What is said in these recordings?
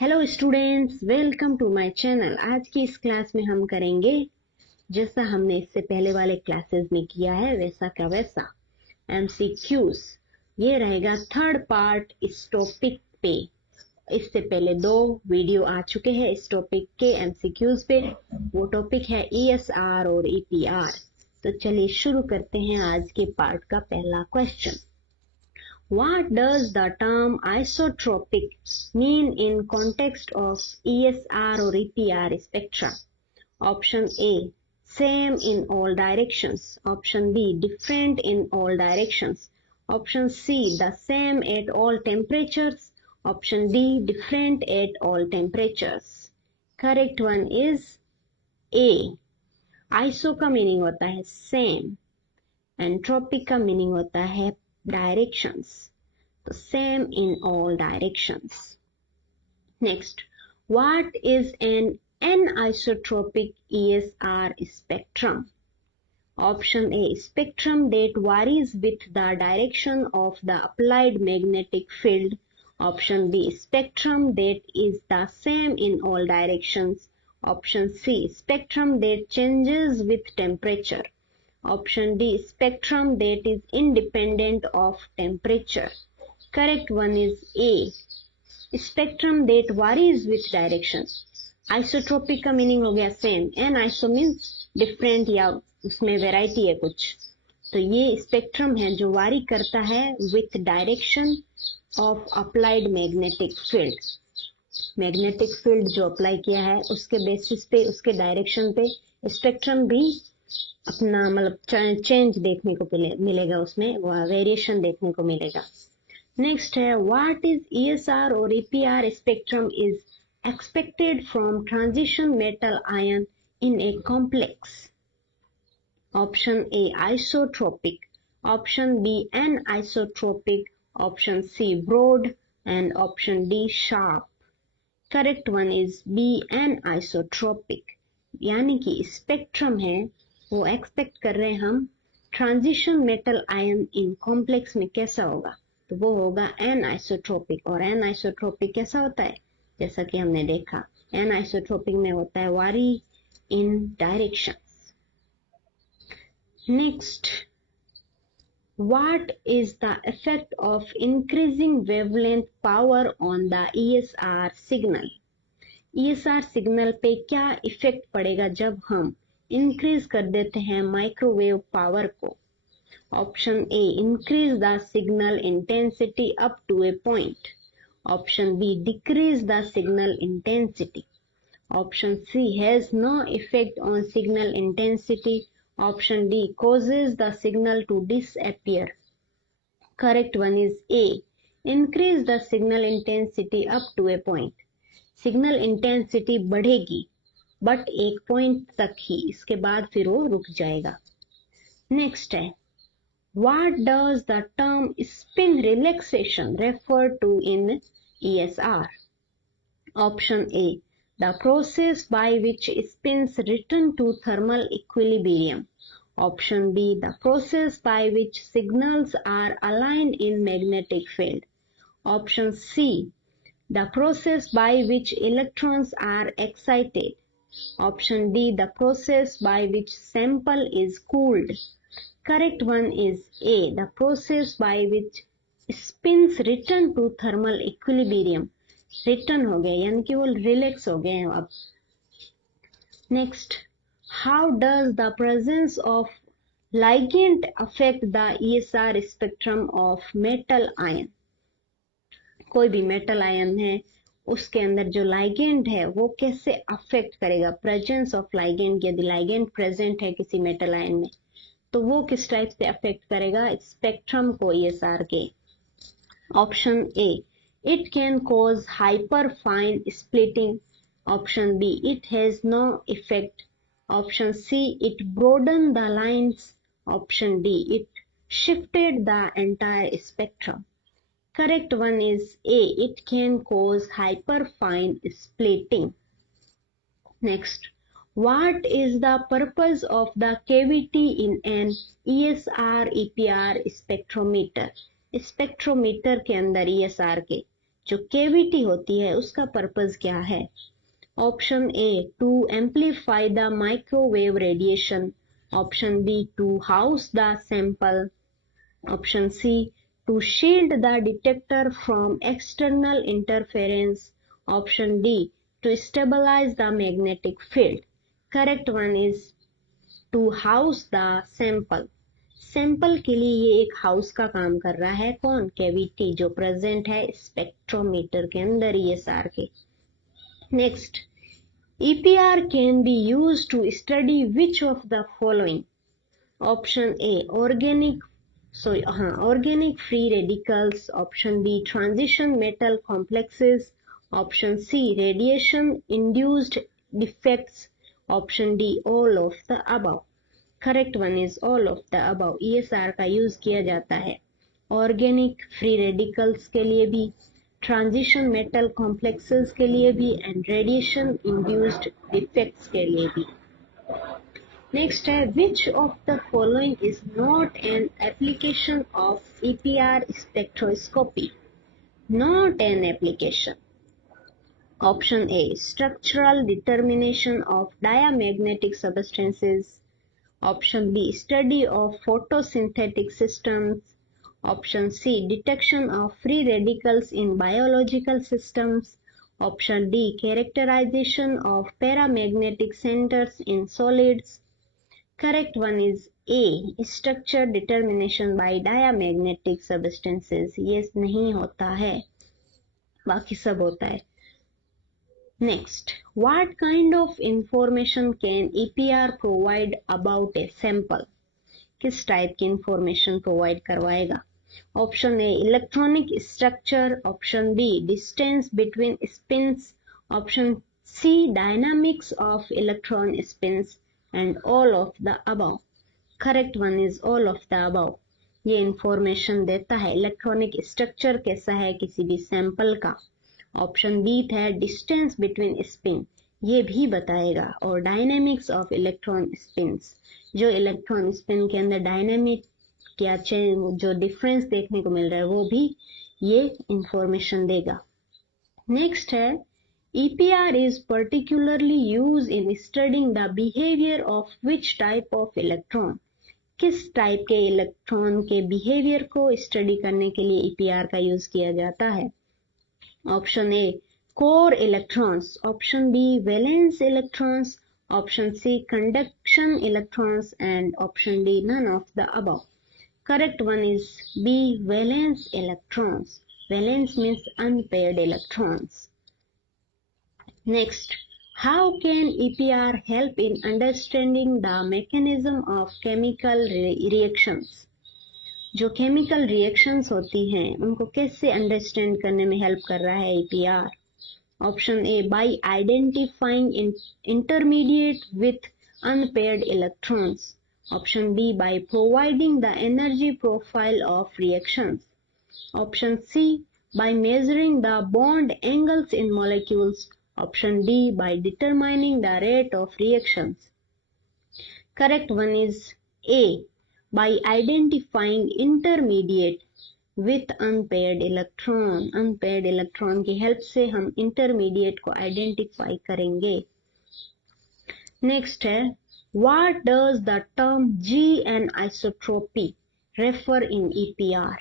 Hello students, welcome to my channel. आज की इस क्लास में हम करेंगे जैसा हमने इससे पहले वाले क्लासेस में किया है वैसा का वैसा एमसीक्यूज। ये रहेगा थर्ड पार्ट इस टॉपिक पे। इससे पहले 2 वीडियो आ चुके हैं इस टॉपिक के एमसीक्यूज पे। वो टॉपिक है ईएसआर और ईपीआर। तो चलिए शुरू करते हैं आज के पार्ट का पहला question. What does the term isotropic mean in context of ESR or EPR spectra? Option A, same in all directions. Option B, different in all directions. Option C, the same at all temperatures. Option D, different at all temperatures. Correct one is A. Iso का meaning होता है same and tropic का meaning होता है directions. The same in all directions. Next, what is an anisotropic ESR spectrum? Option A, spectrum that varies with the direction of the applied magnetic field. Option B, spectrum that is the same in all directions. Option C, spectrum that changes with temperature. Option D, spectrum that is independent of temperature. Correct one is A, spectrum that varies with direction. Isotropic का meaning हो गया same, aniso means different या उसमें variety है कुछ। तो ये spectrum है जो वारी करता है with direction of applied magnetic field. Magnetic field जो अप्लाई किया है उसके बेसिस पे, उसके डायरेक्शन पे स्पेक्ट्रम भी अपना मतलब चेंज देखने को मिलेगा, उसमें वेरिएशन देखने को मिलेगा। नेक्स्ट है, व्हाट इज ईएसआर और EPR spectrum is expected from transition metal ion in a complex. Option A, isotropic. Option B, anisotropic. Option C, broad. And option D, sharp. Correct one is B, anisotropic. यानी कि spectrum है वो expect कर रहे हैं हम transition metal ion in complex में कैसा होगा, तो वो होगा एन आइसोट्रोपिक। और एन आइसोट्रोपिक कैसा होता है, जैसा कि हमने देखा एन आइसोट्रोपिक में होता है वारी इन direction. Next, what is the effect of increasing wavelength power on the ESR signal. ESR signal पे क्या इफेक्ट पड़ेगा जब हम इंक्रीज कर देते हैं माइक्रोवेव पावर को। Option A, increase the signal intensity up to a point. Option B, decrease the signal intensity. Option C, has no effect on signal intensity. Option D, causes the signal to disappear. Correct one is A, increase the signal intensity up to a point. Signal intensity बढ़ेगी but एक point तक ही, इसके बाद फिर वो रुक जाएगा। Next है, what does the term spin relaxation refer to in ESR? Option A, the process by which spins return to thermal equilibrium. Option B, the process by which signals are aligned in magnetic field. Option C, the process by which electrons are excited. Option D, the process by which sample is cooled. Correct one is A, the process by which spins return to thermal equilibrium. Return हो गए यानी कि वो relax हो गए हैं अब। Next, how does the presence of ligand affect the ESR spectrum of metal ion. कोई भी मेटल आयन है उसके अंदर जो लाइगेंड है वो कैसे अफेक्ट करेगा। प्रेजेंस ऑफ लाइगेंड, यदि लाइगेंड प्रेजेंट है किसी मेटल आयन में तो वो किस टाइप से अफेक्ट करेगा स्पेक्ट्रम को ईएसआर के। Option A, it can cause hyperfine splitting. Option B, it has no effect. Option C, it broaden the lines. Option D, it shifted the entire spectrum. Correct one is A, it can cause hyperfine splitting. Next, what is the purpose of the cavity in an ESR EPR spectrometer? Spectrometer के अंदर ESR के जो cavity होती है उसका purpose क्या है? Option A to amplify the microwave radiation, option B to house the sample, option C to shield the detector from external interference, option D to stabilise the magnetic field. Correct one is to house the sample. Sample के लिए ये एक house का काम कर रहा है. कौन? कैविटी जो प्रेजेंट है स्पेक्ट्रोमीटर के अंदर ESR के. Next, EPR can be used to study which of the following. Option A organic free radicals, option B transition metal complexes, option C radiation induced defects, option D all of the above. Correct one is all of the above. ESR का use किया जाता है organic free radicals के लिए भी, transition metal complexes के लिए भी एंड रेडिएशन इंड्यूस्ड डिफेक्ट्स के लिए भी. नेक्स्ट है, which of the following is not an application of EPR spectroscopy. Not an application. Option A structural determination of diamagnetic substances, option B study of photosynthetic systems, option C detection of free radicals in biological systems, option D characterisation of paramagnetic centres in solids. Correct one is A structure determination by diamagnetic substances. ये नहीं होता है, बाकी सब होता है. Next, what kind of information can EPR provide about a sample? किस type की इंफॉर्मेशन प्रोवाइड करवाएगा? Option A electronic structure, option B distance between spins, option C dynamics of electron spins and all of the above. Correct one is all of the above. ये information देता है electronic structure कैसा है किसी भी sample का. Option B है distance between spin, ये भी बताएगा, और डायनेमिक्स ऑफ इलेक्ट्रॉन स्पिन्स, जो इलेक्ट्रॉन स्पिन के अंदर डायनेमिक क्या जो डिफरेंस देखने को मिल रहा है वो भी ये इंफॉर्मेशन देगा. नेक्स्ट है, EPR is particularly use in studying the behaviour of which type of electron. किस टाइप के इलेक्ट्रॉन के बिहेवियर को स्टडी करने के लिए EPR का यूज किया जाता है. Option A core electrons, option B valence electrons, option C conduction electrons and option D none of the above. Correct one is B valence electrons. Valence means unpaired electrons. Next, how can EPR help in understanding the mechanism of chemical reactions. जो chemical reactions होती हैं उनको कैसे understand करने में help कर रहा है EPR. Option A by identifying intermediate with unpaired electrons, option B by providing the energy profile of reactions, option C by measuring the bond angles in molecules, option D by determining the rate of reactions. Correct one is A by identifying intermediate with unpaired electron. unpaired electron की help से हम intermediate को identify करेंगे. Next है, what does the term G anisotropy refer in EPR.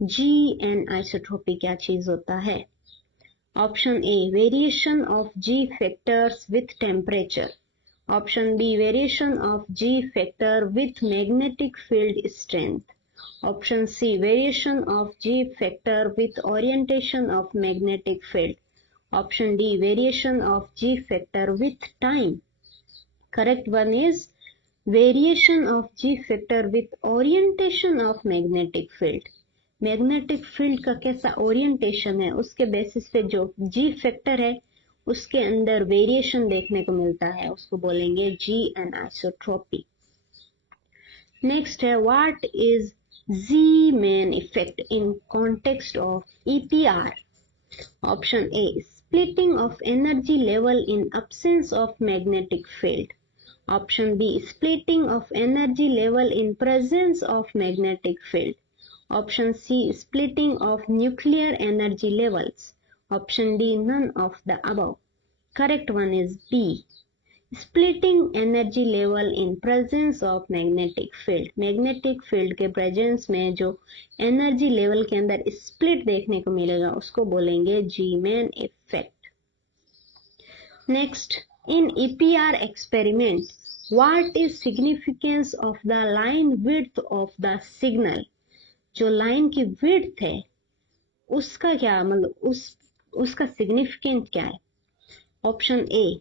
G anisotropy क्या चीज होता है? Option A variation of G factors with temperature, option B variation of G factor with magnetic field strength, option C variation of G factor with orientation of magnetic field, option D variation of G factor with time. Correct one is variation of G factor with orientation of magnetic field. Magnetic field का कैसा orientation है उसके basis पे जो G factor है उसके अंदर variation देखने को मिलता है, उसको बोलेंगे G anisotropy. नेक्स्ट है, what is Z-man effect in context of EPR. Option A splitting of energy level in absence of magnetic field, option B splitting of energy level in presence of magnetic field, option C splitting of nuclear energy levels, option D none of the above. Correct one is B, splitting energy level in presence of magnetic field. Magnetic field के presence में जो energy level के अंदर split देखने को मिलेगा उसको बोलेंगे G-man effect. Next, in EPR experiment what is significance of the line width of the signal. जो लाइन की विड्थ है उसका क्या मतलब उसका सिग्निफिकेंट क्या है. ऑप्शन ए